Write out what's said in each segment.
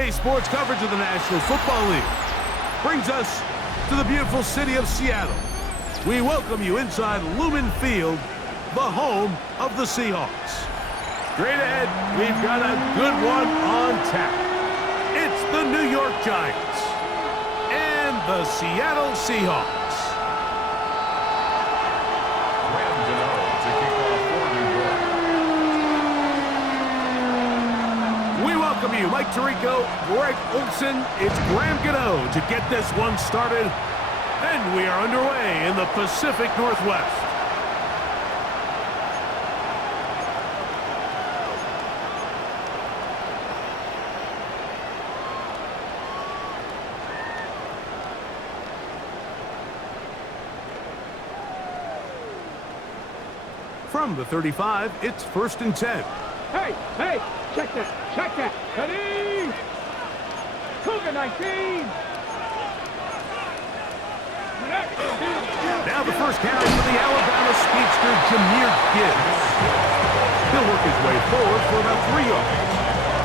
EA Sports coverage of the National Football League brings us to the beautiful city of Seattle. We welcome you inside Lumen Field, the home of the Seahawks. Straight ahead, we've got a good one on tap. It's the New York Giants and the Seattle Seahawks. We welcome you, Mike Tirico, Greg Olson. It's Graham Gano to get this one started. And we are underway in the Pacific Northwest. From the 35, it's 1st and 10. Hey, check that. Ready? Cougar 19. Now the first carry for the Alabama speedster, Jahmyr Gibbs. He'll work his way forward for about 3 yards.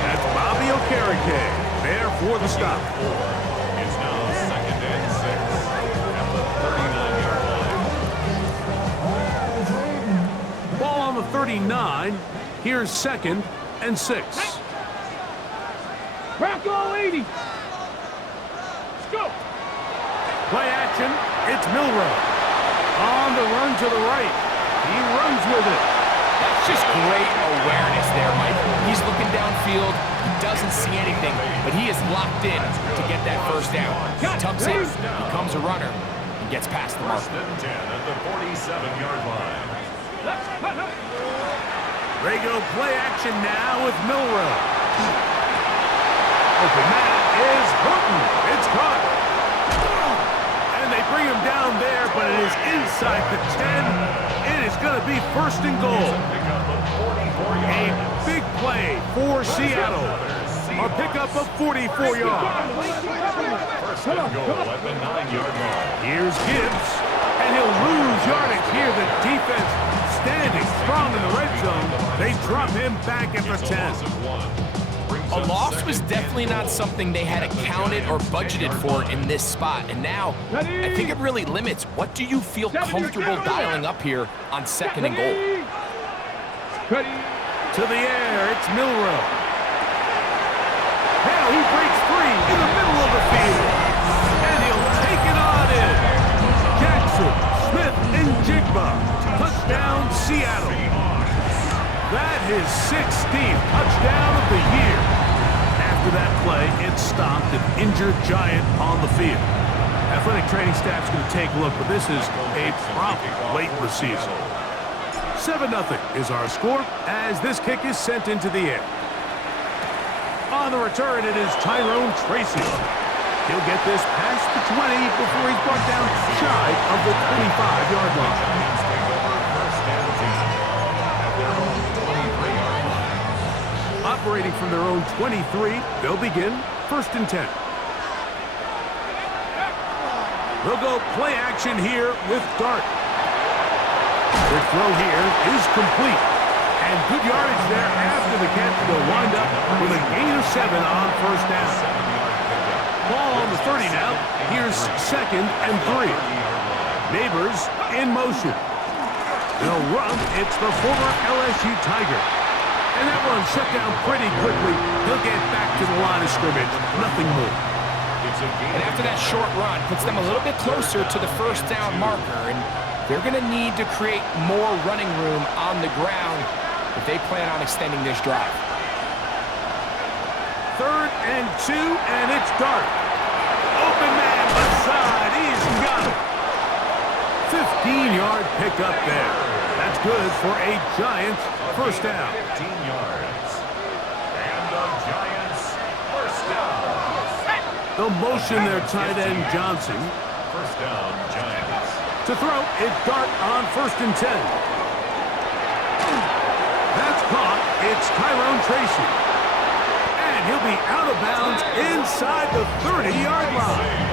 That's Bobby Okereke there for the stop. It's now 2nd and 6 at the 39-yard line. Ball on the 39. Here's 2nd and 6. Back all 80. Let's go. Play action. It's Milroe. On the run to the right. He runs with it. That's just great awareness there, Mike. He's looking downfield. He doesn't see anything, but he is locked in to get that first down. He tucks it, becomes a runner, and gets past the mark. 1st and 10 at the 47-yard line. They go play action now with Milroe. Open man is Horton. It's caught. And they bring him down there, but it is inside the 10. It is going to be 1st and goal. A big play for Seattle. A pickup of 44 yards. 1st and goal at the 9-yard line. Here's Gibbs, and he'll lose yardage here. The defense standing strong in the red zone. They drop him back at the 10. A loss was definitely not something they had accounted or budgeted for in this spot. And now, I think it really limits what do you feel comfortable dialing up here on 2nd and goal. To the air, it's Milroe. Now he breaks free in the middle of the field. And he'll take it on in. Jackson, Smith, and Jigba. Touchdown, Seattle. That is 16th touchdown of the year. After that play, it stopped an injured Giant on the field. Athletic training staff's going to take a look, but this is a problem late in the season. 7-0 is our score as this kick is sent into the air. On the return, it is Tyrone Tracy. He'll get this past the 20 before he's brought down shy of the 25-yard line. Operating from their own 23, they'll begin 1st and 10. They'll go play action here with Dart. Their throw here is complete. And good yardage there after the catch. They'll wind up with a gain of 7 on 1st down. Ball on the 30 now. Here's 2nd and 3. Neighbors in motion. They'll run. It's the former LSU Tiger. And that one shut down pretty quickly. He'll get back to the line of scrimmage. Nothing more. And after that short run, puts them a little bit closer to the 1st down marker. And they're going to need to create more running room on the ground if they plan on extending this drive. 3rd and 2, and it's Dart. Open man left side. He's got it. 15-yard pickup there. That's good for a Giants 1st down. 15 yards. And the Giants 1st down. They'll motion their tight end Johnson. 1st down, Giants. To throw, it's Dart on 1st and 10. That's caught. It's Tyrone Tracy. And he'll be out of bounds inside the 30-yard line.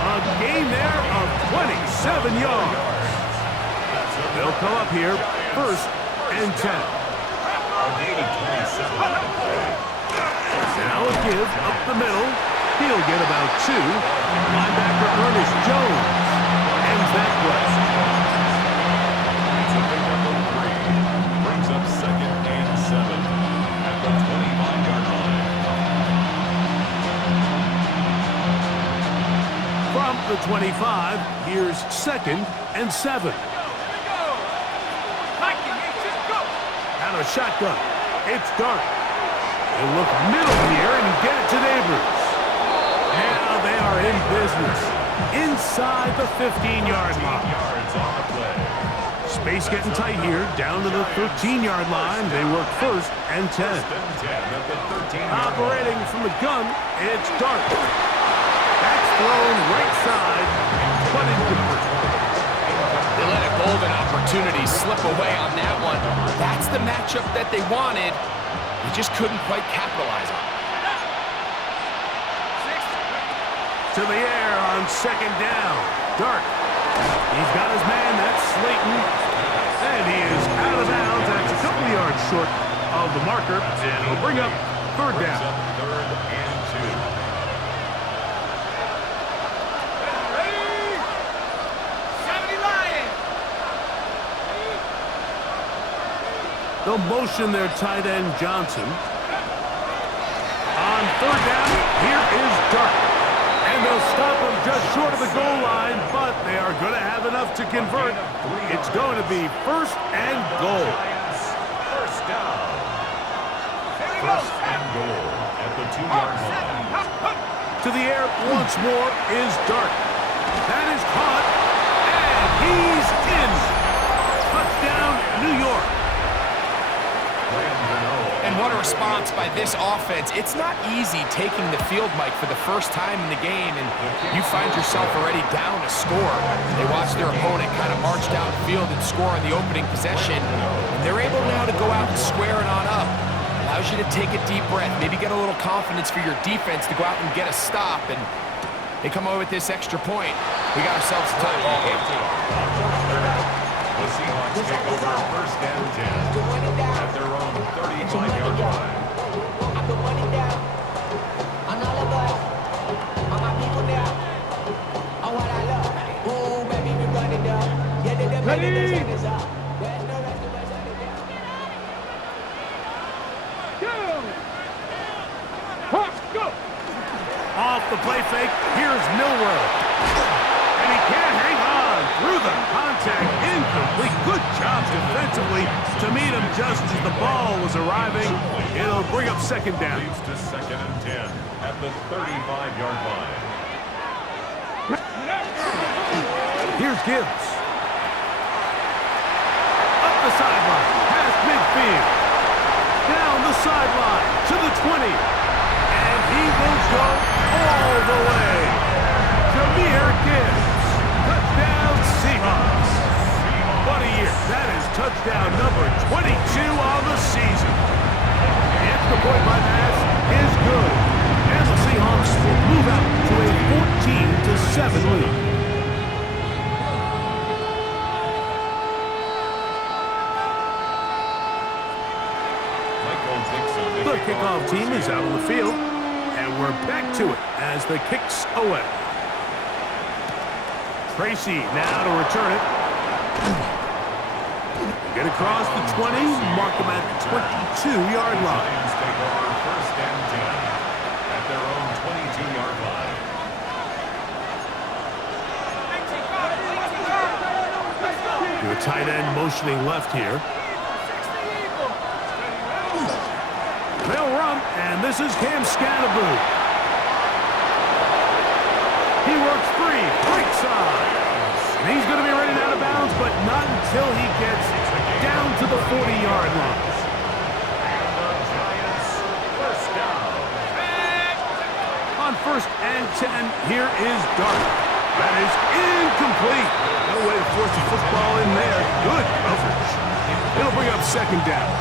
A gain there of 27 yards. They'll come up here 1st and 10. Now Now a give up the middle. He'll get about 2. Linebacker Ernest Jones ends that play. It's a pickup of 3. Brings up 2nd and 7 at the 25-yard line. From the 25, here's 2nd and 7. Out of shotgun. It's Dart. He'll look middle here and get it to Neighbors. Now they are in business. Inside the 15-yard line. Yards on the play. Space getting tight here. Down to the 13-yard line. They work 1st and 10. 1st and 10 at the 13-yard Operating from the gun, it's Dart. That's thrown right side, but incomplete. They let a golden opportunity slip away on that one. That's the matchup that they wanted. They just couldn't quite capitalize on it. To the air on 2nd down. Dart. He's got his man. That's Slayton. And he is out of bounds. That's a couple yards short of the marker. And it'll bring up 3rd down. 3rd and 2. They'll motion their tight end, Johnson. On 3rd down, here is Dart. And they'll stop him just short of the goal line, but they are going to have enough to convert. It's going to be 1st and goal. 1st down. 1st and goal at the 2-yard line. To the air once more is Dart. That is caught, and he's in. Touchdown, New York. And what a response by this offense. It's not easy taking the field, Mike, for the first time in the game, and you find yourself already down a score. They watch their opponent kind of march down the field and score on the opening possession, and they're able now to go out and square it on up. Allows you to take a deep breath, maybe get a little confidence for your defense to go out and get a stop, and they come away with this extra point. We got ourselves a tie ball game. The Seahawks take over 1st and 10 at their own 35-yard line. Ready? Go! Off the play fake, here's Milrow. And he can't hang on through the contact. Incomplete. Good job defensively to meet him just as the ball was arriving. It'll bring up 2nd down. Leads to 2nd and 10 at the 35-yard line. Here's Gibbs. Up the sideline, past midfield. Down the sideline to the 20. And he will go all the way. Jahmyr Gibbs. Touchdown, Seahawks. What a year. That is touchdown number 22 on the season. The extra point by Nash is good. And the Seahawks will move out to a 14-7 lead. The kickoff team is out on the field, and we're back to it as the kick's away. Tracy now to return it. Get across the 20, mark them at the 22-yard line. Lions take over 1st and 10 at their own 22-yard line. The tight end motioning left here. They'll run, and this is Cam Scannaboo. He works free, right side. And he's going to be running out of bounds, but not until he gets down to the 40-yard line. And the Giants, 1st down. On 1st and 10, here is Dart. That is incomplete. No way to force the football in there. Good coverage. It'll bring up 2nd down.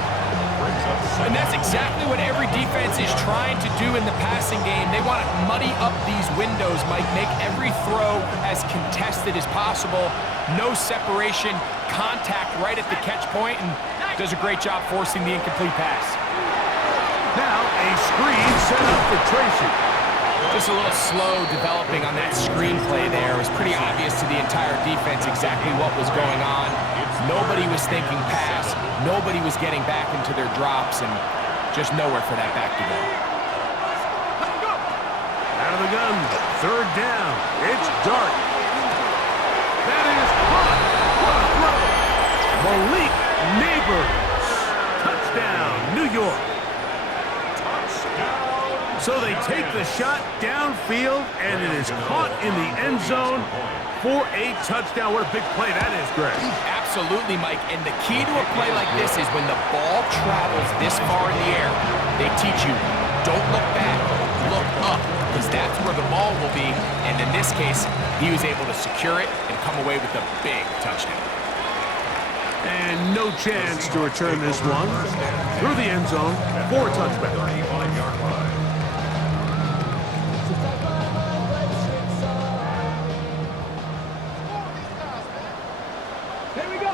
And that's exactly what every defense is trying to do in the passing game. They want to muddy up these windows, Mike, make every throw as contested as possible. No separation, contact right at the catch point, and does a great job forcing the incomplete pass. Now a screen set up for Tracy. Just a little slow developing on that screenplay there. It was pretty obvious to the entire defense exactly what was going on. Nobody was thinking pass. Nobody was getting back into their drops, and just nowhere for that back to go. Out of the gun, third down. It's Dart. That is caught. What a throw. Malik Neighbors. Touchdown, New York. So they take the shot downfield, and it is caught in the end zone for a touchdown. What a big play that is, Greg. Absolutely, Mike. And the key to a play like this is when the ball travels this far in the air, they teach you, don't look back, look up, because that's where the ball will be. And in this case, he was able to secure it and come away with a big touchdown. And no chance to return this one through the end zone for a touchback. 35-yard line. Here we go.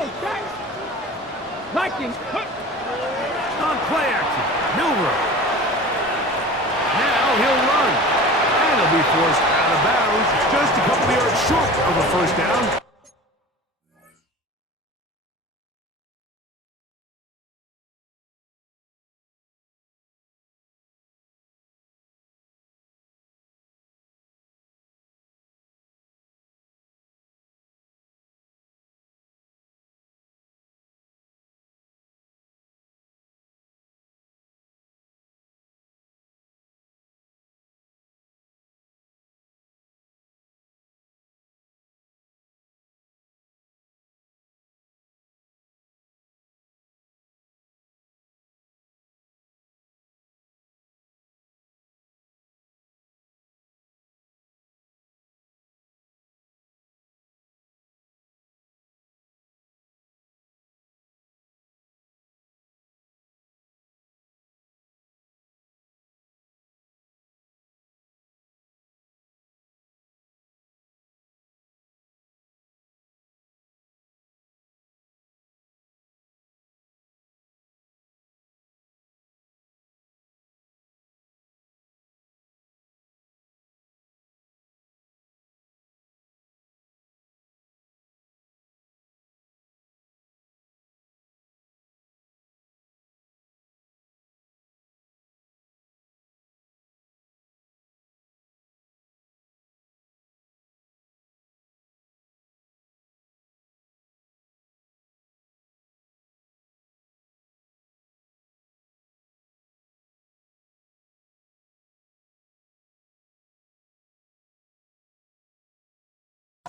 Vikings. On play action, Milrow. Now he'll run. And he'll be forced out of bounds. Just a couple yards short of a first down.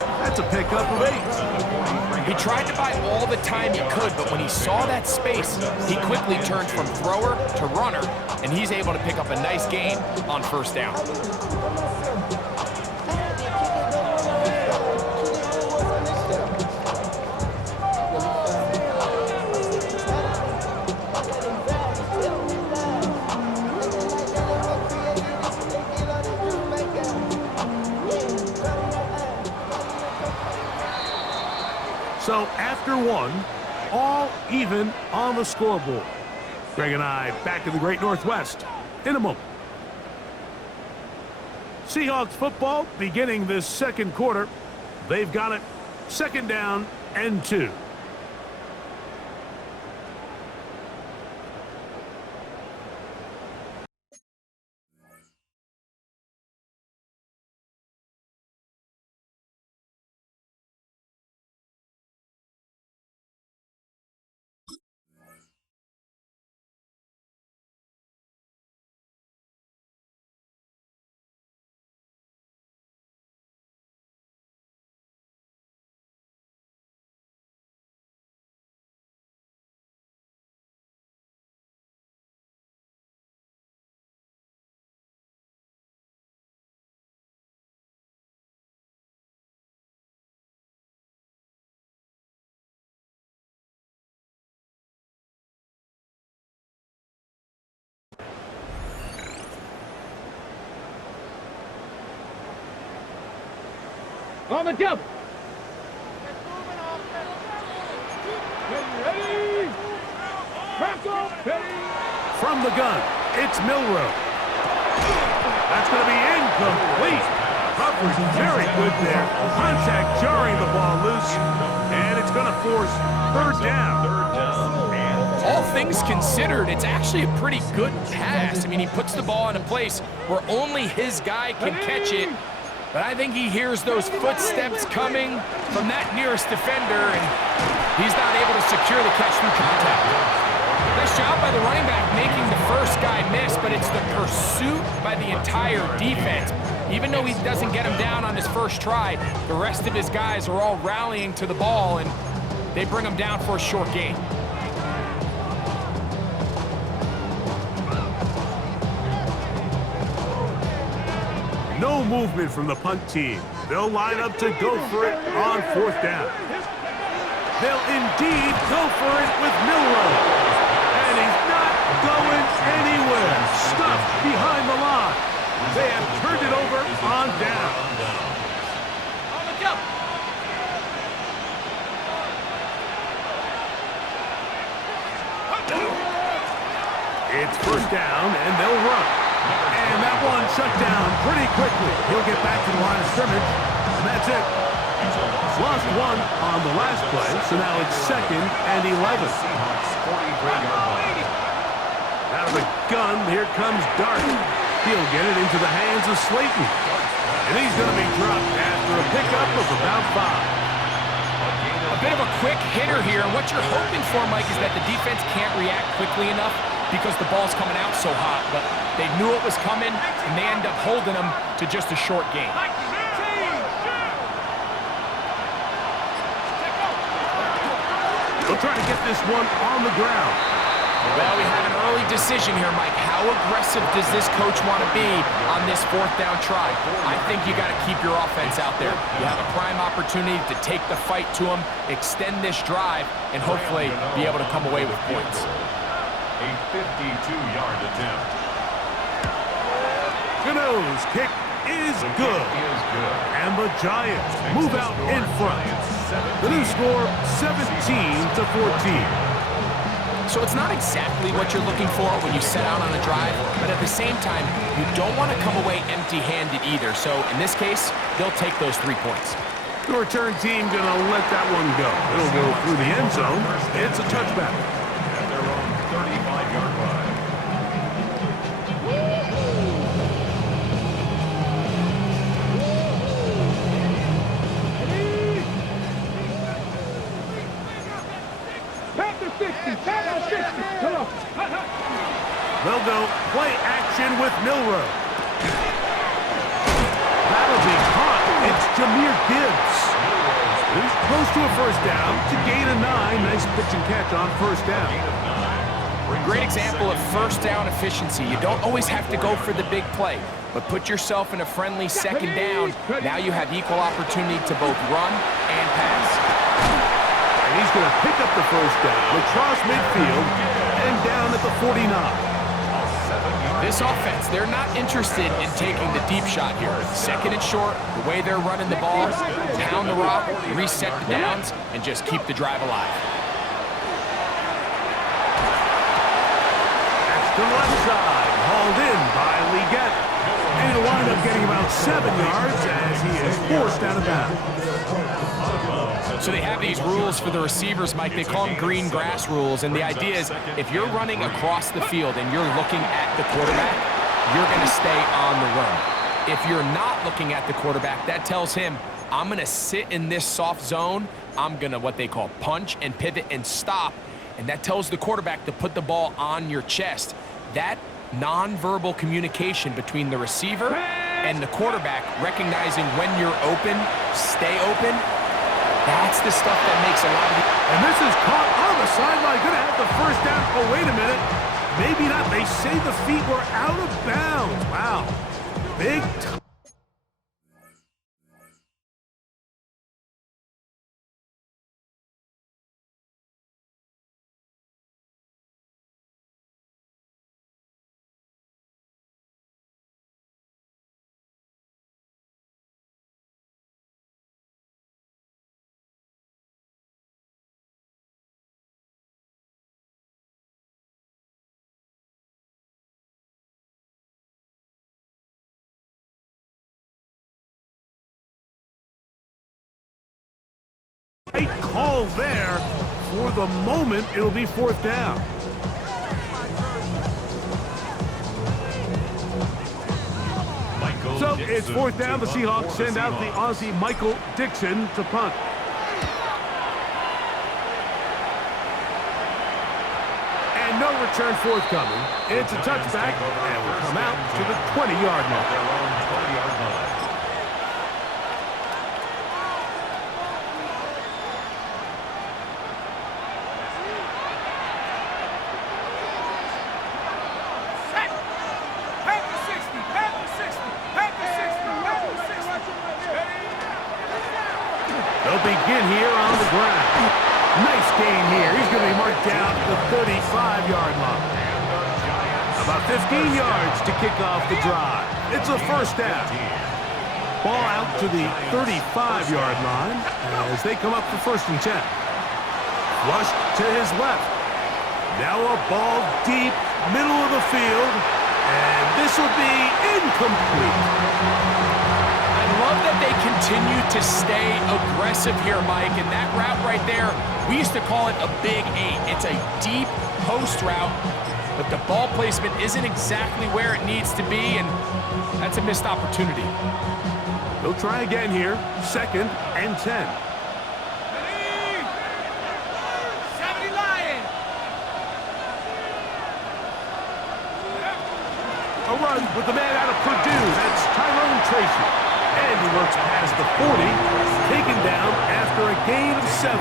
That's a pickup of 8. He tried to buy all the time he could, but when he saw that space, he quickly turned from thrower to runner, and he's able to pick up a nice gain on first down. So after one, all even on the scoreboard. Greg and I back in the Great Northwest in a moment. Seahawks football beginning this second quarter. They've got it. Second down and 2. On the double. Ready. Crack off. Ready. From the gun, it's Milrow. Very good there. Contact jarring the ball loose, and it's going to force third down. All things considered, it's actually a pretty good pass. I mean, he puts the ball in a place where only his guy can catch it. But I think he hears those footsteps coming from that nearest defender, and he's not able to secure the catch through contact. Nice job by the running back making the first guy miss, but it's the pursuit by the entire defense. Even though he doesn't get him down on his first try, the rest of his guys are all rallying to the ball, and they bring him down for a short gain. No movement from the punt team. They'll line up to go for it on fourth down. They'll indeed go for it with Milroe. And he's not going anywhere. Stuffed behind the line. They have turned it over on down. On the jump. It's first down, and they'll run. And that one shut down pretty quickly. He'll get back to the line of scrimmage, and that's it. Lost one on the last play, so now it's 2nd and 11. Out of the gun, here comes Dart. He'll get it into the hands of Slayton. And he's going to be dropped after a pickup of about 5. A bit of a quick hitter here. What you're hoping for, Mike, is that the defense can't react quickly enough because the ball's coming out so hot. But they knew it was coming, and they end up holding them to just a short gain. They'll try to get this one on the ground. Well, we have an early decision here, Mike. How aggressive does this coach want to be on this fourth down try? I think you got to keep your offense out there. You have a prime opportunity to take the fight to them, extend this drive, and hopefully be able to come away with points. A 52-yard attempt. Gano's kick is good. And the Giants move out in front. The new score, 17-14. So it's not exactly what you're looking for when you set out on a drive, but at the same time, you don't want to come away empty-handed either. So in this case, they'll take those 3 points. The return team going to let that one go. It'll go through the end zone. It's a touchback. At their own 35-yard line. They'll go play action with Milroe. That'll be caught. It's Jahmyr Gibbs. He's close to a first down to gain a 9. Nice pitch and catch on first down. Great example of first down efficiency. You don't always have to go for the big play, but put yourself in a friendly second down. Now you have equal opportunity to both run and pass. And he's going to pick up the first down across midfield and down at the 49. This offense, they're not interested in taking the deep shot here. Second and short, the way they're running the ball, pound the rock, reset the downs, and just keep the drive alive. That's the left side, hauled in by Leggett. And he'll wind up getting about 7 yards as he is forced out of bounds. So they have these rules for the receivers, Mike. They call them green grass rules, and the idea is if you're running across the field and you're looking at the quarterback, you're going to stay on the run. If you're not looking at the quarterback, that tells him, I'm going to sit in this soft zone. I'm going to what they call punch and pivot and stop, and that tells the quarterback to put the ball on your chest. That nonverbal communication between the receiver and the quarterback, recognizing when you're open, stay open, that's the stuff that makes a lot of And this is caught on the sideline. Going to have the first down. Oh, wait a minute. Maybe not. They say the feet were out of bounds. Wow. Big time. Great call there. For the moment, it'll be fourth down. So it's fourth down. The Seahawks send out the Aussie Michael Dixon to punt. And no return forthcoming. It's a touchback, and will come out to the 20-yard line. They'll begin here on the ground. Nice gain here. He's going to be marked down at the 35-yard line. About 15 yards to kick off the drive. It's a first down. Ball out to the 35-yard line as they come up for first and 10. Flushed to his left. Now a ball deep, middle of the field, and this will be incomplete. Love that they continue to stay aggressive here, Mike, and that route right there, we used to call it a big 8. It's a deep post route, but the ball placement isn't exactly where it needs to be, and that's a missed opportunity. They'll try again here, second and 10. 70 Lion. A run with the man out of Purdue. That's Tyrone Tracy. And he looks past the 40, taken down after a gain of 7.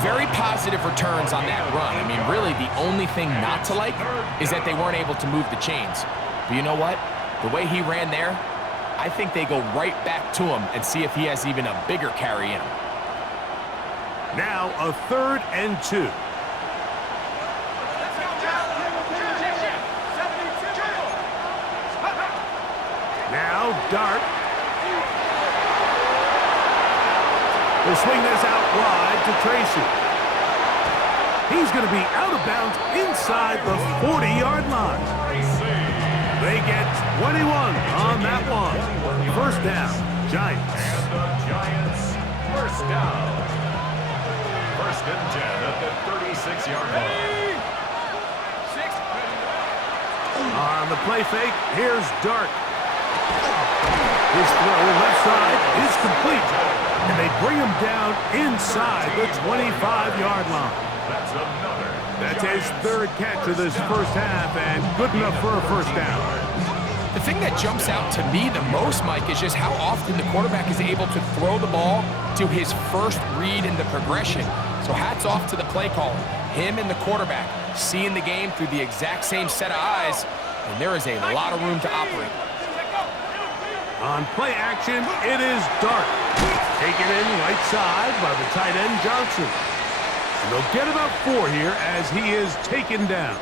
Very positive returns on that run. I mean, really, the only thing not to like is that they weren't able to move the chains. But you know what? The way he ran there, I think they go right back to him and see if he has even a bigger carry in him. Now a third and 2. Now Dart. They'll swing this out wide to Tracy. He's going to be out of bounds inside the 40-yard line. They get 21 on that one. First down, Giants. And the Giants, first down. First and 10 at the 36-yard line. On the play fake, here's Dart. His throw left side is complete, and they bring him down inside the 25-yard line. That's his third catch of this first half, and good enough for a first down. The thing that jumps out to me the most, Mike, is just how often the quarterback is able to throw the ball to his first read in the progression. So hats off to the play caller. Him and the quarterback seeing the game through the exact same set of eyes, and there is a lot of room to operate. On play action, it is Dart. Taken in right side by the tight end, Johnson. And they'll get about 4 here as he is taken down.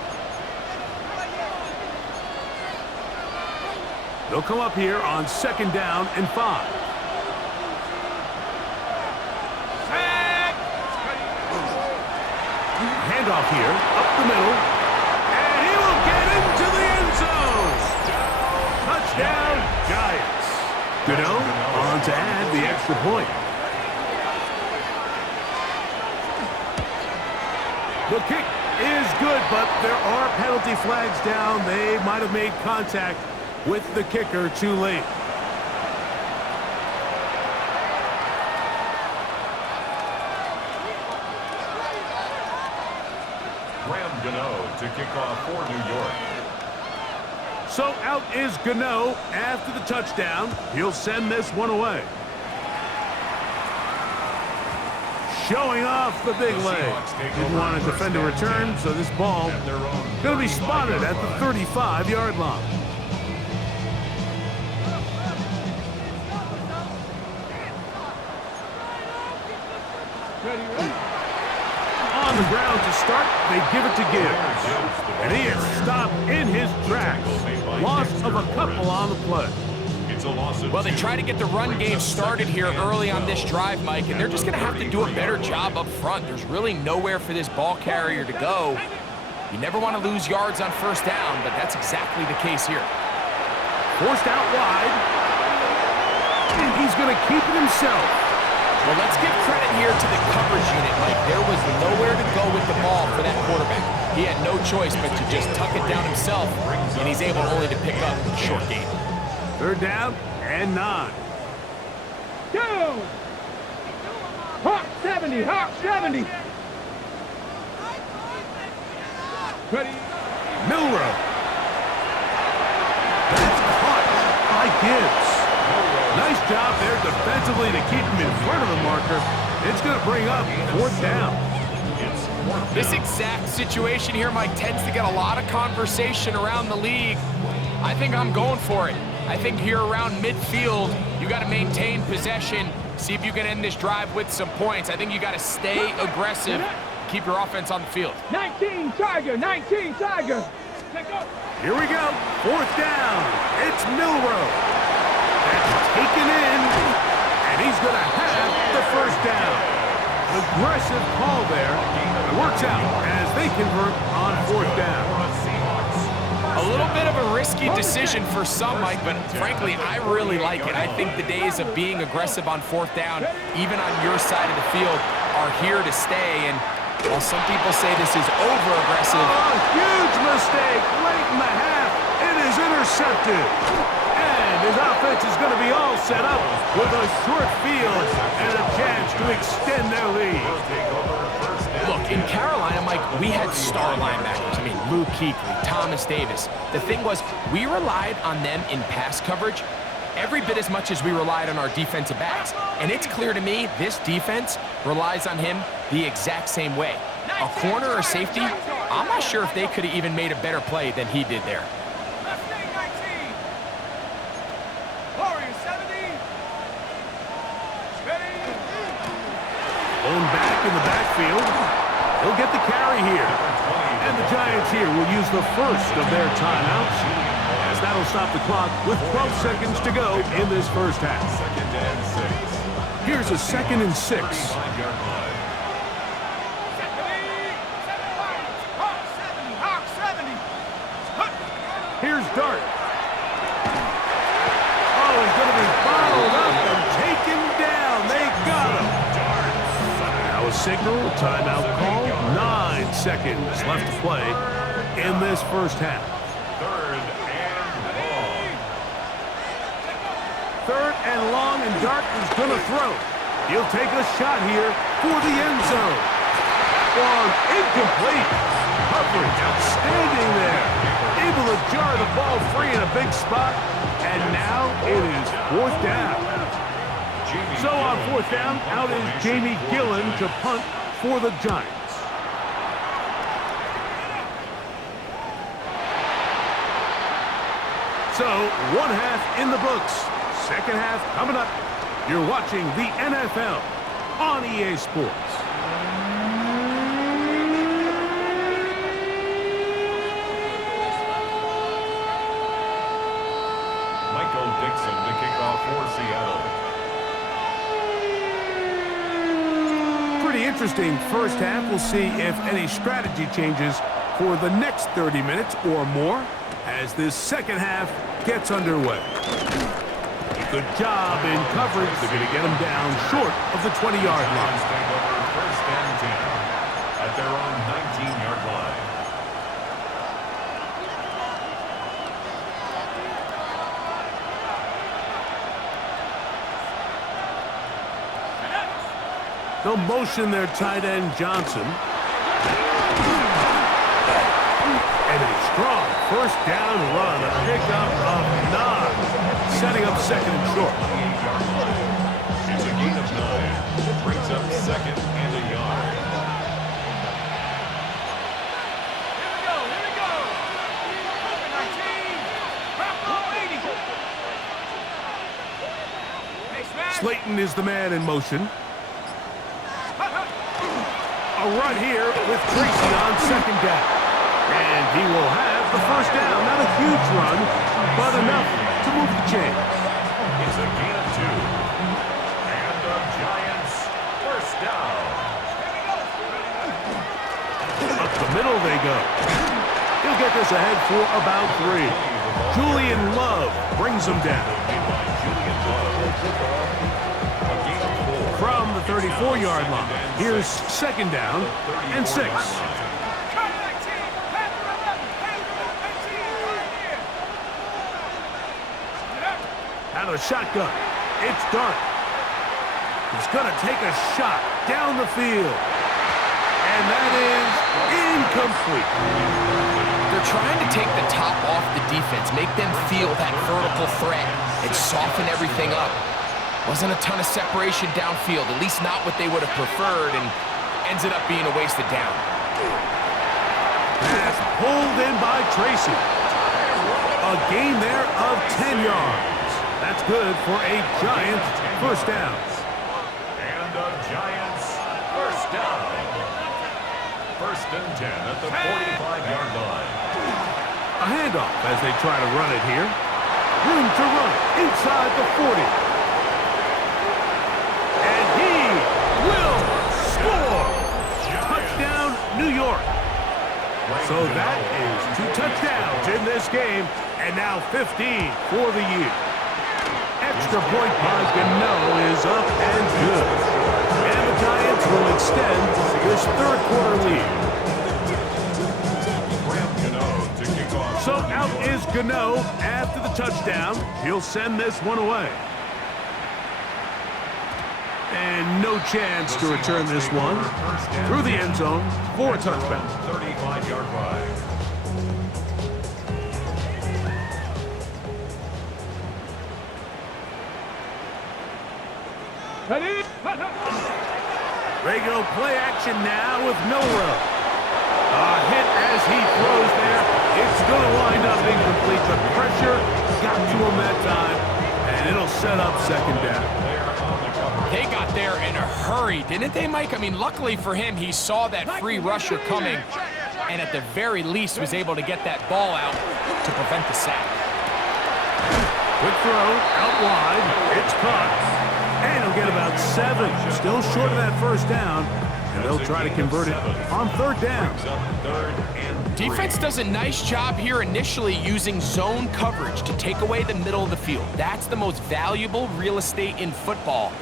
They'll come up here on second down and 5. Handoff here, up the middle. And he will get into the end zone. Touchdown, Giants. Gano on to add the extra point. The kick is good, but there are penalty flags down. They might have made contact with the kicker too late. Gano to kick off for New York. So out is Gano after the touchdown. He'll send this one away. Showing off the big leg. Didn't want to defend a return, so this ball going to be spotted at the 35-yard line. On the ground to start, they give it to Gibbs. And he is stopped in his tracks. Loss of a couple on the play. Well, they try to get the run game started here early on this drive, Mike, and they're just going to have to do a better job up front. There's really nowhere for this ball carrier to go. You never want to lose yards on first down, but that's exactly the case here. Forced out wide. And he's going to keep it himself. Well, let's give credit here to the coverage unit, Mike. There was nowhere to go with the ball for that quarterback. He had no choice but to just tuck it down himself, and he's able only to pick up a short gain. 3rd down and 9. Go! Hawk 70, Hawk 70. Ready? Milrow. That's caught by Gibbs. Nice job there defensively to keep him in front of the marker. It's going to bring up 4th down. This exact situation here, Mike, tends to get a lot of conversation around the league. I think I'm going for it. I think here around midfield, you got to maintain possession, see if you can end this drive with some points. I think you got to stay aggressive, keep your offense on the field. 19 Tiger, 19 Tiger. Here we go. 4th down. It's Milrow. That's taken in, and he's going to have the 1st down. Aggressive call there. It works out as they convert on 4th down. A little bit of a risky decision for some, Mike, but frankly, I really like it. I think the days of being aggressive on 4th down, even on your side of the field, are here to stay. And while some people say this is over-aggressive... Oh, huge mistake late in the half. It is intercepted. And his offense is going to be all set up with a short field and a chance to extend their lead. Look, in Carolina, Mike, we had star linebackers. I mean, Luke Kuechly, Thomas Davis. The thing was, we relied on them in pass coverage every bit as much as we relied on our defensive backs. And it's clear to me this defense relies on him the exact same way. A corner or safety, I'm not sure if they could have even made a better play than he did there. Going back in the backfield. He'll get the carry here. And the Giants here will use the first of their timeouts, as that'll stop the clock with 12 seconds to go in this first half. Here's a 2nd and 6. Here's Dart. Oh, he's going to be bottled up and taken down. They got him. Now a signal, timeout call. 9 seconds left to play in this first half. 3rd and long, and Dart is going to throw. He'll take a shot here for the end zone. One incomplete. Coverage outstanding there. Able to jar the ball free in a big spot. And now it is 4th down. So on 4th down, out is Jamie Gillen to punt for the Giants. So 1 half in the books. 2nd half coming up. You're watching the NFL on EA Sports. Dixon to kick off for Seattle. Pretty interesting first half. We'll see if any strategy changes for the next 30 minutes or more as this 2nd half gets underway. Good job in coverage. They're going to get him down short of the 20-yard line. First and 10 at their own 19-yard line. They'll motion their tight end, Johnson. And a strong first down run, a pickup of 9, setting up 2nd and short. It's a gain of 9. It brings up 2nd and a yard. Here we go. Number 19. Bravo 80. Slayton is the man in motion. A run here with Tracy on 2nd down. And he will have the first down. Not a huge run, but enough to move the chains. It's a gain of 2. And the Giants first down. Up the middle they go. He'll get this ahead for about 3. Julian Love brings him down. From the the 34-yard line. Here's second down and 6. Out of the shotgun. It's Dart. He's going to take a shot down the field. And that is incomplete. They're trying to take the top off the defense, make them feel that vertical threat, and soften everything up. Wasn't a ton of separation downfield, at least not what they would have preferred, and ends it up being a wasted down. Pass pulled in by Tracy. A gain there of 10 yards. That's good for a Giants first down. And the Giants first down. First and 10 at the 45-yard line. A handoff as they try to run it here. Room to run inside the 40. And he will score. Touchdown, New York. So that is 2 touchdowns in this game, and now 15 for the year. Extra point by Gano is up and good. And the Giants will extend this third-quarter lead. So out is Gano after the touchdown. He'll send this one away. And no chance to return this one through the end zone for a touchback. 35-yard ride. Regular play action now with Milrow. A hit as he throws there. It's going to wind up incomplete. The pressure got to him that time, and it'll set up second down. They got there in a hurry, didn't they, Mike? I mean, luckily for him, he saw that free rusher coming, and at the very least was able to get that ball out to prevent the sack. Quick throw, out wide. It's caught. And he'll get about 7. Still short of that first down. And they'll try to convert it on third down. Defense does a nice job here initially using zone coverage to take away the middle of the field. That's the most valuable real estate in football.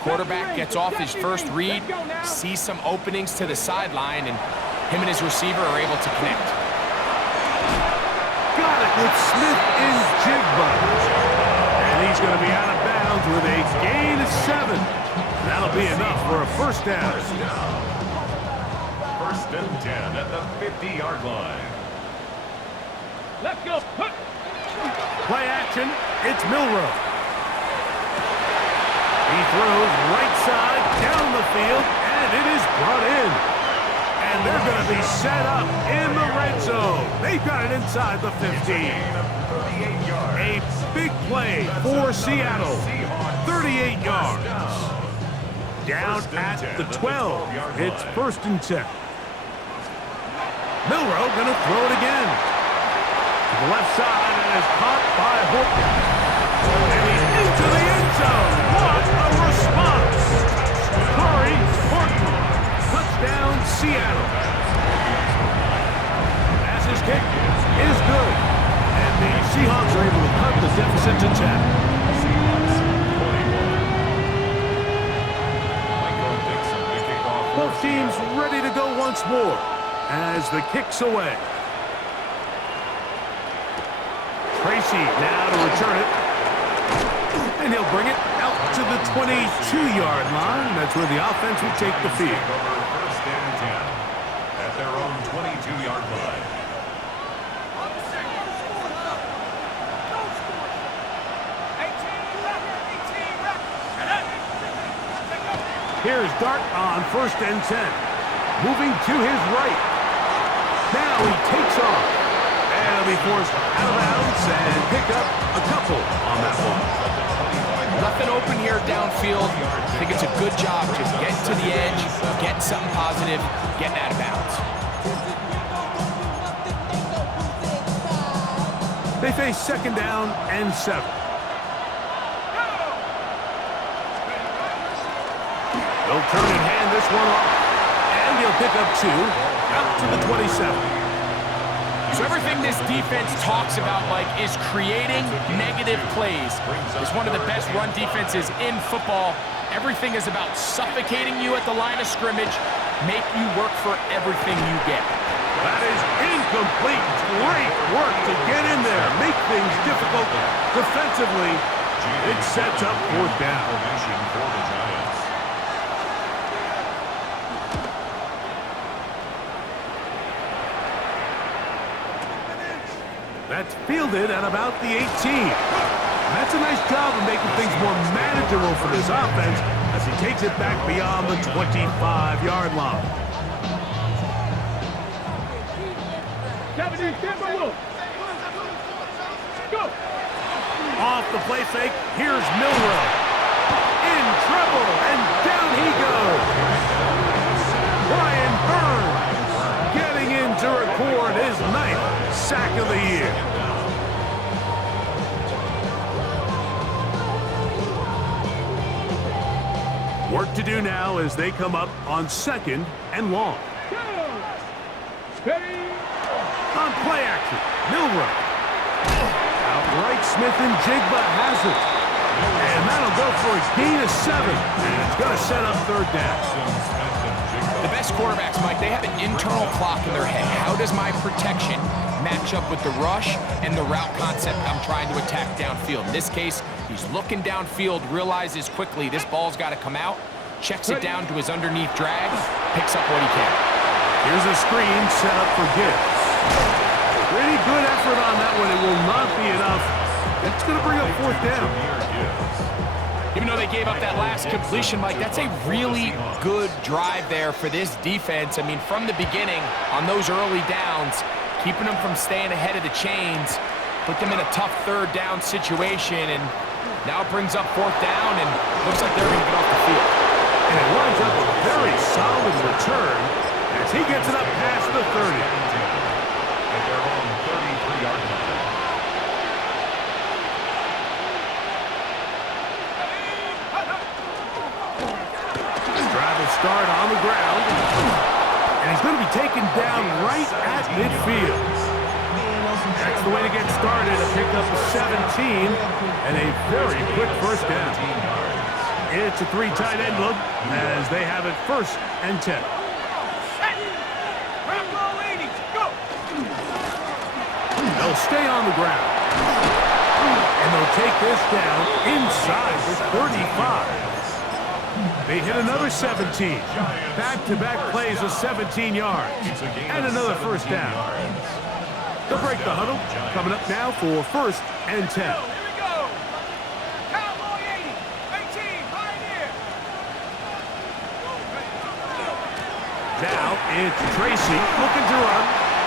Quarterback gets off his first read, sees some openings to the sideline, and him and his receiver are able to connect. Got it with Smith and Jigba. And he's going to be out of bounds with a gain of 7. That'll be enough for a first down. First and 10 at the 50-yard line. Let's go. Play action. It's Milrow. He throws right side down the field, and it is brought in. And they're going to be set up in the red zone. They've got it inside the 15. A big play for Seattle. 38 yards. Down at the 12. It's first and 10. Milrow going to throw it again. To the left side, and is caught by Horton. And he's into the end zone. What a response. Corey Horton. Touchdown, Seattle. Pass's kick is good. And the Seahawks are able to cut the deficit to 10. Both teams ready to go once more as the kick's away. Tracy now to return it. And he'll bring it out to the 22-yard line. That's where the offense will take the field. First and 10 at their own 22-yard line. Here's Dart on first and 10. Moving to his right. Now he takes off. And he'll be forced out of bounds and pick up a couple on that one. Nothing open here downfield. I think it's a good job just getting to the edge, getting something positive, getting out of bounds. They face second down and 7. They'll turn and hand this one off. And he'll pick up 2 out to the 27. So everything this defense talks about, Mike, is creating negative plays. It's one of the best run defenses in football, Everything is about suffocating you at the line of scrimmage, make you work for everything you get. That is incomplete. Great work to get in there. Make things difficult defensively. It sets up fourth down. For the Giants. That's fielded at about the 18. That's a nice job of making things more manageable for this offense as he takes it back beyond the 25-yard line. Go! Off the play fake, here's Milroe. In trouble, and down he goes. Brian Burns getting in to record his 9th sack of the year. Work to do now as they come up on 2nd and long. On play action, Milroe. Outright, Smith and Jigba has it. And that'll go for a gain of 7. And it's going to set up third down. The best quarterbacks, Mike, they have an internal clock in their head. How does my protection match up with the rush and the route concept I'm trying to attack downfield? In this case, he's looking downfield, realizes quickly this ball's got to come out, checks it down to his underneath drag, picks up what he can. Here's a screen set up for Gibbs. Pretty good effort on that one. It will not be enough. It's going to bring up fourth down. Even though they gave up that last completion, Mike, that's a really good drive there for this defense. I mean, from the beginning, on those early downs, keeping them from staying ahead of the chains, put them in a tough third down situation, and now it brings up fourth down, and looks like they're going to get off the field. And it lines up a very solid return as he gets it up past the 30. At their own 33-yard line. Drive will start on the ground. And he's going to be taken down right at midfield. That's the way to get started. A pickup of 17 and a very quick first down. It's a 3 tight end look as they have it 1st and 10. They'll stay on the ground. And they'll take this down inside the 35. They hit another 17. Back-to-back plays of 17 yards. And another first down. They'll break the huddle. Coming up now for 1st and 10. Now it's Tracy looking to run.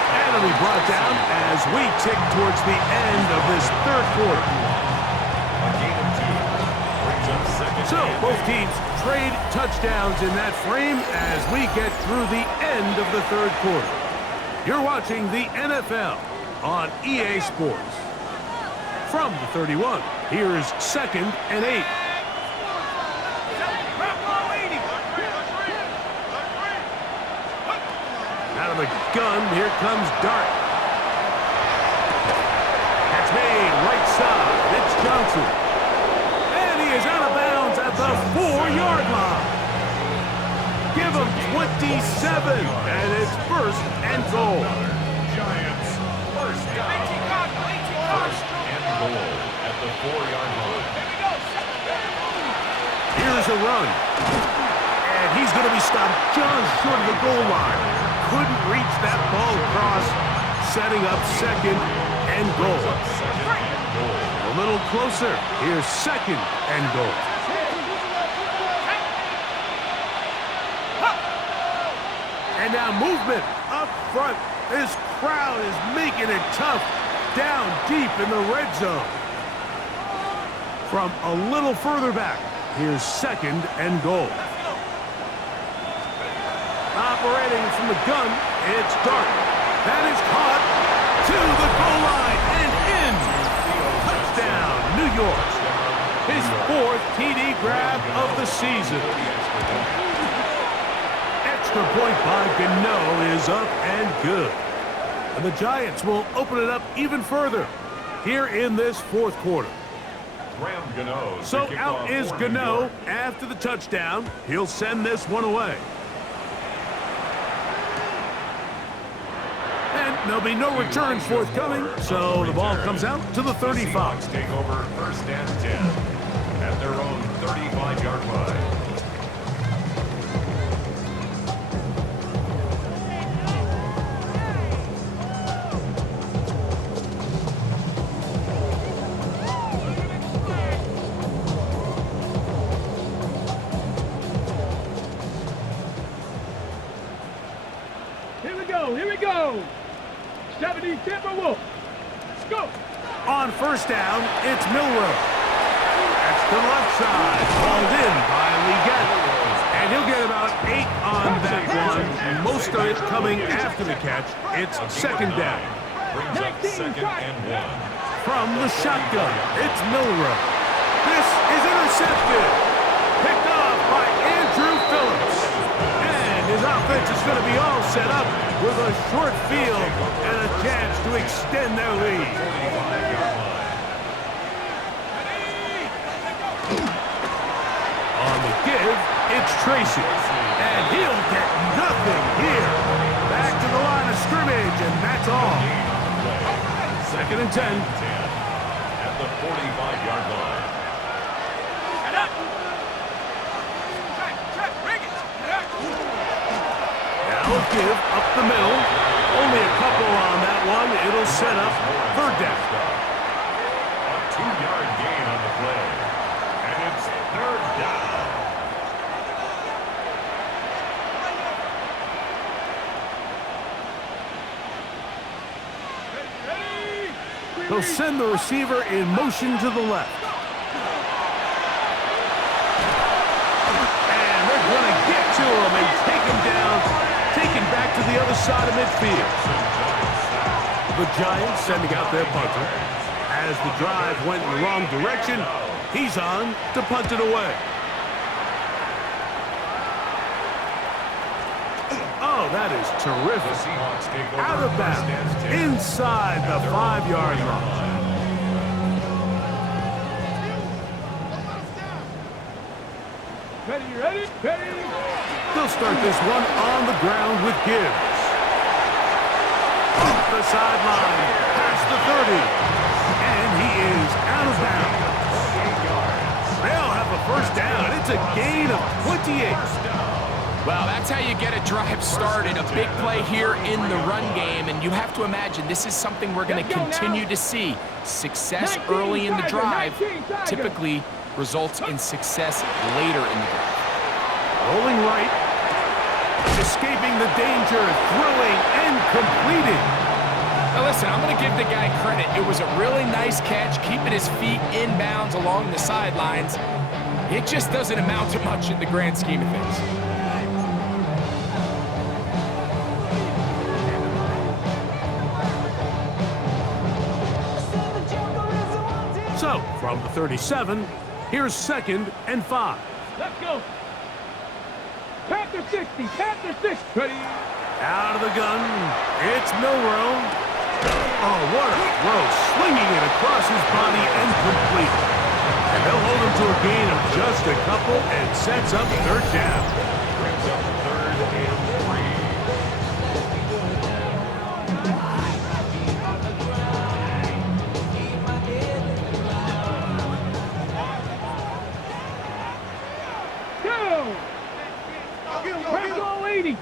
And it'll be brought down as we tick towards the end of this third quarter. A gain of 2 brings up 2nd. So both teams trade touchdowns in that frame as we get through the end of the third quarter. You're watching the NFL on EA Sports. From the 31, here's 2nd and 8. Out of the gun, here comes Dart. That's made right side. It's Johnson. And he is out of bounds at the 4-yard line. Give him 27, and it's 1st and goal. Giants, first down. First and goal at the 4-yard line. Here's a run. And he's going to be stopped just short of the goal line. Couldn't reach that ball across, setting up 2nd and goal. A little closer. Here's 2nd and goal. And now movement up front. This crowd is making it tough down deep in the red zone. From a little further back, here's 2nd and goal. Operating from the gun, it's Dart. That is caught to the goal line and in. Touchdown, New York. His 4th TD grab of the season. Extra point by Gano is up and good. And the Giants will open it up even further here in this 4th quarter. So out is Gano after the touchdown. He'll send this one away. And there'll be no returns forthcoming, so the ball comes out to the 35. Seahawks take over 1st and 10 at their own 35-yard line. Here we go. 70 Timberwolves. Let's go. On 1st down, it's Milrow. That's the left side. Hauled in by Leggett. And he'll get about 8 on that one. Most of it coming after the catch. It's 2nd down. Brings up 2nd and 1. From the shotgun, it's Milrow. This is intercepted. Picked off by Andrew Phillips. And his offense is going to be all set up with a short field and a chance to extend their lead. On the give, it's Tracy. And he'll get nothing here. Back to the line of scrimmage, and that's all. 2nd and 10. At the 45-yard line. Now give up the middle. Only a couple on that one. It'll set up 3rd down. A 2-yard gain on the play. And it's 3rd down. He'll send the receiver in motion to the left. And they're going to get to him and take him down, take him back to the other side of midfield. The Giants sending out their punter. As the drive went in the wrong direction, he's on to punt it away. Oh, that is terrific. Out of bounds, inside the 5-yard line. Ready? They'll start this one on the ground with Gibbs. Off the sideline, past the 30, and he is out of bounds. They'll have a 1st down. It's a gain of 28. Well, that's how you get a drive started. A big play here in the run game, and you have to imagine this is something we're going to continue to see. Success early in the drive typically results in success later in the drive. Rolling right, escaping the danger, throwing and completing. Now listen, I'm going to give the guy credit. It was a really nice catch, keeping his feet inbounds along the sidelines. It just doesn't amount to much in the grand scheme of things. So, from the 37, here's 2nd and 5. Let's go. Panther 60. Ready. Out of the gun, it's Milrow. Oh, what a throw, slinging it across his body and complete. And they'll hold him to a gain of just a couple and sets up 3rd down. Brings up 3rd and 3. Go. 80.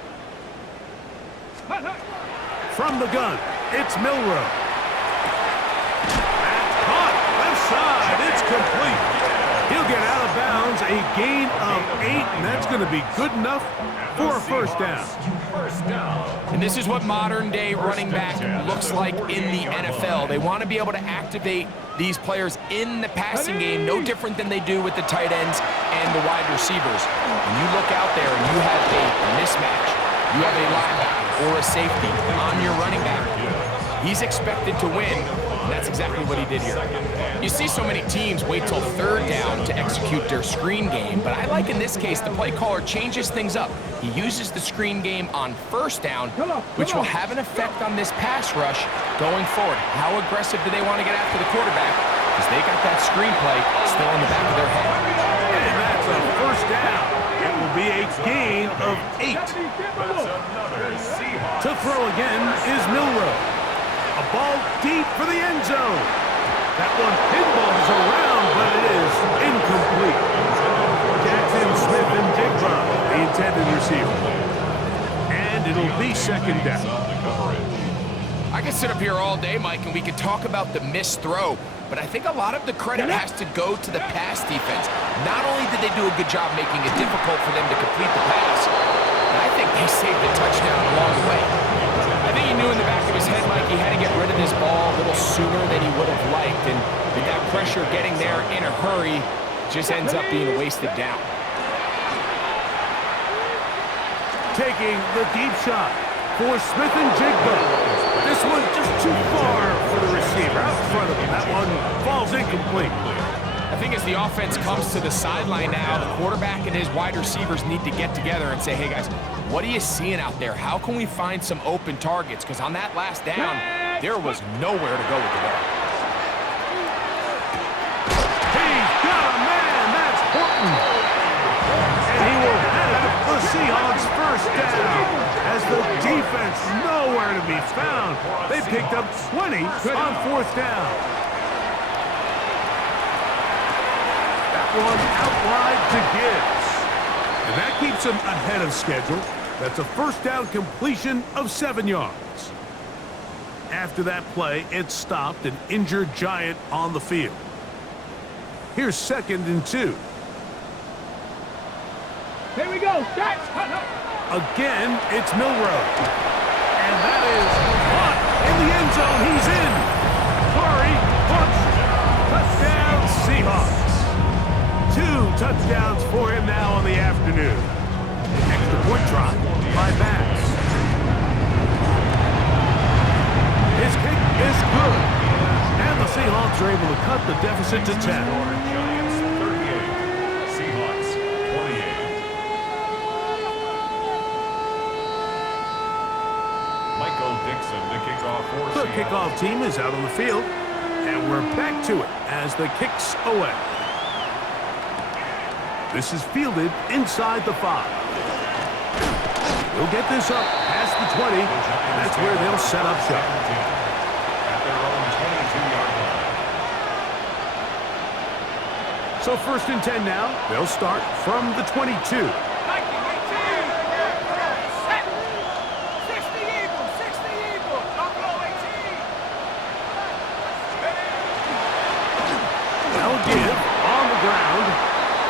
From the gun, it's Milrow. That's caught, left side, it's complete. He'll get out of bounds, a gain of 8, and that's going to be good enough for a 1st down. And this is what modern-day running back looks like in the NFL. They want to be able to activate these players in the passing game, no different than they do with the tight ends and the wide receivers. When you look out there and you have a mismatch, you have a linebacker or a safety on your running back, he's expected to win, and that's exactly what he did here. You see so many teams wait till 3rd down to execute their screen game, but I like in this case the play caller changes things up. He uses the screen game on 1st down, which will have an effect on this pass rush going forward. How aggressive do they want to get after the quarterback? because they got that screenplay still in the back of their head. And that's a first down. It will be a gain of 8. To throw again is Milroe. A ball deep for the end zone. That one pinballs around, but it is incomplete. Jackson, Smith, and Jigba, the intended receiver. And it'll be second down. I could sit up here all day, Mike, and we could talk about the missed throw, but I think a lot of the credit has to go to the pass defense. Not only did they do a good job making it difficult for them to complete the pass, but I think they saved the touchdown along the way. I think he knew in the back of his head, Mike, he had to get rid of this ball a little sooner than he would have liked, and with that pressure getting there in a hurry, just ends up being a wasted down. Taking the deep shot for Smith and Jigba. This one just too far for the receiver out in front of him. That one falls incomplete. I think as the offense comes to the sideline now, the quarterback and his wide receivers need to get together and say, hey guys, what are you seeing out there? How can we find some open targets? Because on that last down, there was nowhere to go with the ball. He's got a man. That's Horton. And he will have the Seahawks first down as the defense nowhere to be found. They picked up 20 on fourth down. That one out wide to Gibbs. And that keeps him ahead of schedule. That's a first down completion of 7 yards. After that play, it stopped an injured Giant on the field. Here's 2nd and 2. Here we go. Catch. Again, it's Milroe. And that is caught in the end zone. He's in. Curry, punch. Touchdown, Seahawks. 2 touchdowns for him now on the afternoon. Extra point try by Bass. His kick is good. And the Seahawks are able to cut the deficit to 10. The kickoff team is out on the field, and we're back to it as the kick's away. This is fielded inside the 5. We'll get this up past the 20, and that's where they'll set up shop. At their own 22-yard line. So 1st and 10 now. They'll start from the 22.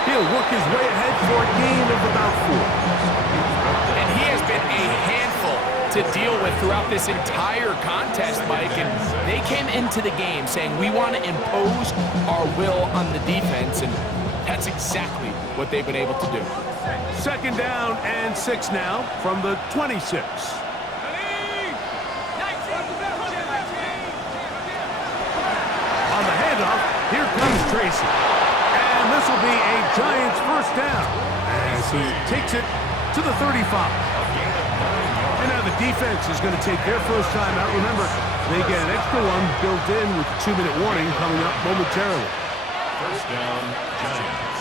He'll work his way ahead for a gain of about 4. And he has been a handful to deal with throughout this entire contest, Mike. And they came into the game saying, we want to impose our will on the defense. And that's exactly what they've been able to do. 2nd down and 6 now from the 26. On the handoff, here comes Tracy. And this will be a Giants first down as he takes it to the 35. And now the defense is going to take their first time out. Remember, they get an extra one built in with the 2-minute warning coming up momentarily. First down, Giants.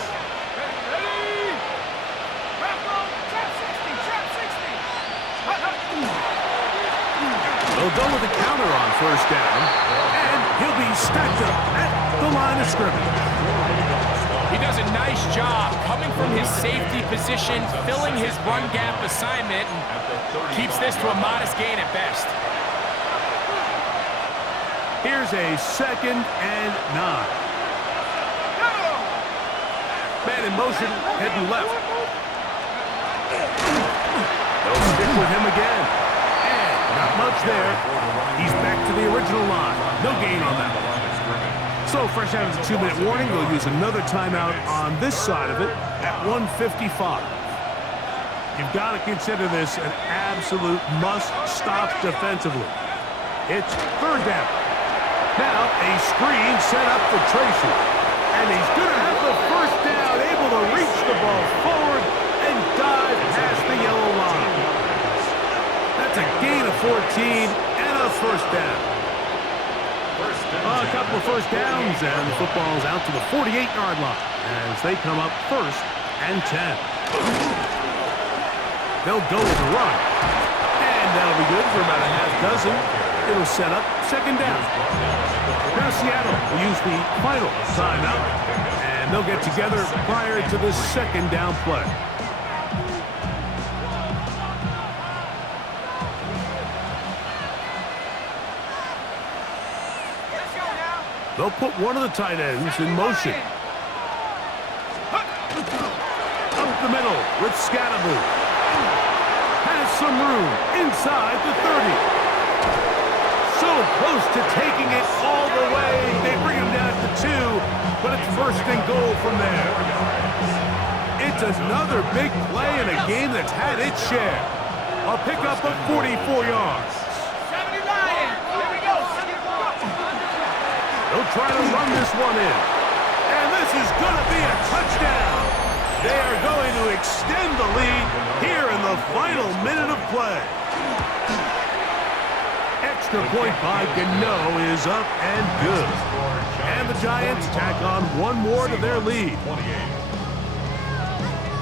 They'll go with a counter on first down, and he'll be stacked up at the line of scrimmage. He does a nice job coming from his safety position, filling his run gap assignment, and keeps this to a modest gain at best. Here's a 2nd and 9. Man in motion, heading left. They'll stick with him again. And not much there. He's back to the original line. No gain on that one. So fresh out of the 2-minute warning, they'll use another timeout on this side of it at 1:55. You've got to consider this an absolute must-stop defensively. It's 3rd down. Now a screen set up for Tracy. And he's going to have the first down, able to reach the ball forward and dive past the yellow line. That's a gain of 14 and a first down. First A couple of first downs, and the football's out to the 48-yard line as they come up 1st and 10. They'll go with the run, and that'll be good for about a half dozen. It'll set up 2nd down. Now Seattle will use the final timeout, and they'll get together prior to the 2nd down play. They'll put one of the tight ends in motion. Up the middle with Scatterboot. Has some room inside the 30. So close to taking it all the way. They bring him down to 2, but it's 1st and goal from there. It's another big play in a game that's had its share. A pickup of 44 yards. They'll try to run this one in. And this is going to be a touchdown. They are going to extend the lead here in the final minute of play. Extra point by Gano is up and good. And the Giants tack on one more to their lead.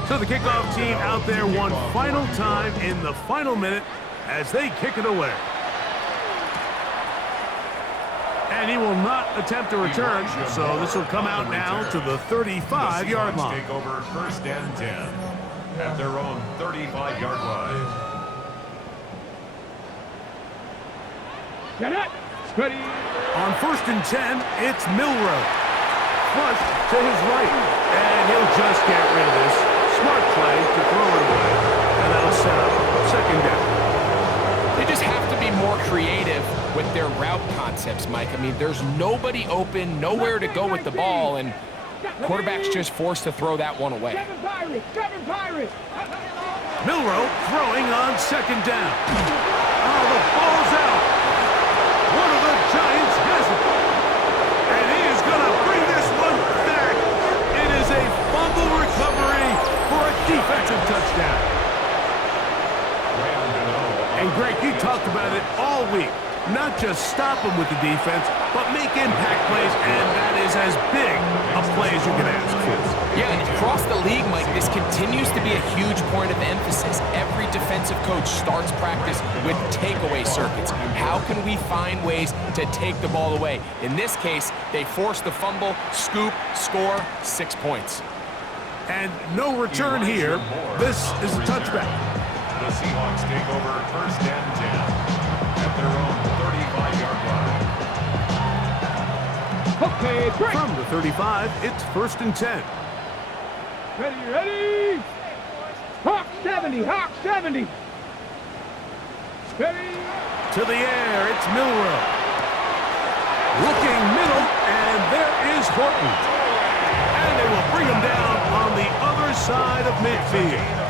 So the kickoff team out there one final time in the final minute as they kick it away. And he will not attempt a return, so this will come out now to the 35-yard line. Take over 1st and 10 at their own 35-yard line. Get it. Ready. On 1st and 10, it's Milroe. Flush to his right, and he'll just get rid of this. Smart play to throw it away, and that'll set up 2nd down. They just have to be more creative with their route concepts, Mike. I mean, there's nobody open, nowhere to go with the ball, and quarterback's just forced to throw that one away. 7 Pirates. Milroe throwing on 2nd down. Oh, the ball's out. One of the Giants has it. And he is going to bring this one back. It is a fumble recovery for a defensive touchdown. And Greg, you talked about it all week. Not just stop them with the defense, but make impact plays, and that is as big a play as you can ask for. Yeah, and across the league, Mike, this continues to be a huge point of emphasis. Every defensive coach starts practice with takeaway circuits. How can we find ways to take the ball away? In this case, they force the fumble, scoop, score, 6 points. And no return here. This is a touchback. The Seahawks take over 1st and 10 at their own 35-yard line. Okay, great. From the 35, it's 1st and 10. Ready. Hawk 70. Ready. To the air, it's Milroe. Looking middle, and there is Horton. And they will bring him down on the other side of midfield.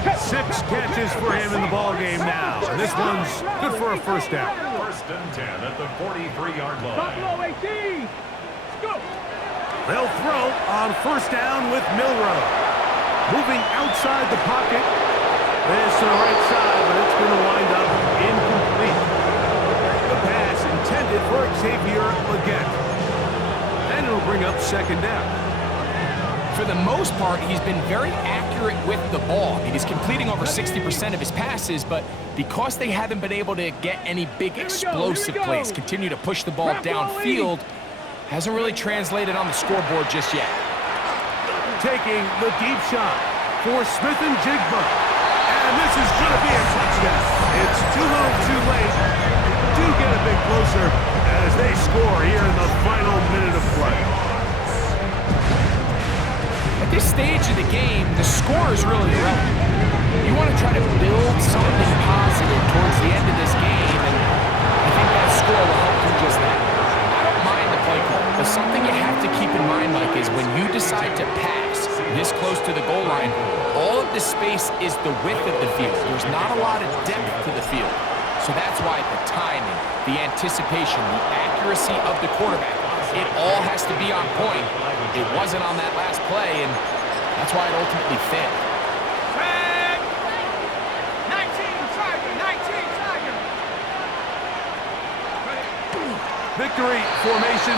6 catches for him in the ballgame now. And this one's good for a 1st down. 1st and 10 at the 43-yard line. Buffalo 18. Go. They'll throw on 1st down with Milroe. Moving outside the pocket. This to the right side, but it's going to wind up incomplete. The pass intended for Xavier Legette. And it'll bring up 2nd down. For the most part, he's been very accurate with the ball. I mean, he's completing over 60% of his passes, but because they haven't been able to get any big explosive plays, continue to push the ball downfield, hasn't really translated on the scoreboard just yet. Taking the deep shot for Smith and Jigba. And this is going to be a touchdown. It's too little too late. Do get a bit closer as they score here in the final minute of play. At this stage of the game, the score is really irrelevant. You want to try to build something positive towards the end of this game, and I think that score will help do just that. I don't mind the play call, but something you have to keep in mind, Mike, is when you decide to pass this close to the goal line, all of the space is the width of the field. There's not a lot of depth to the field. So that's why the timing, the anticipation, the accuracy of the quarterback, it all has to be on point. It wasn't on that last play, and that's why it ultimately failed. 19 Tiger. Victory formation.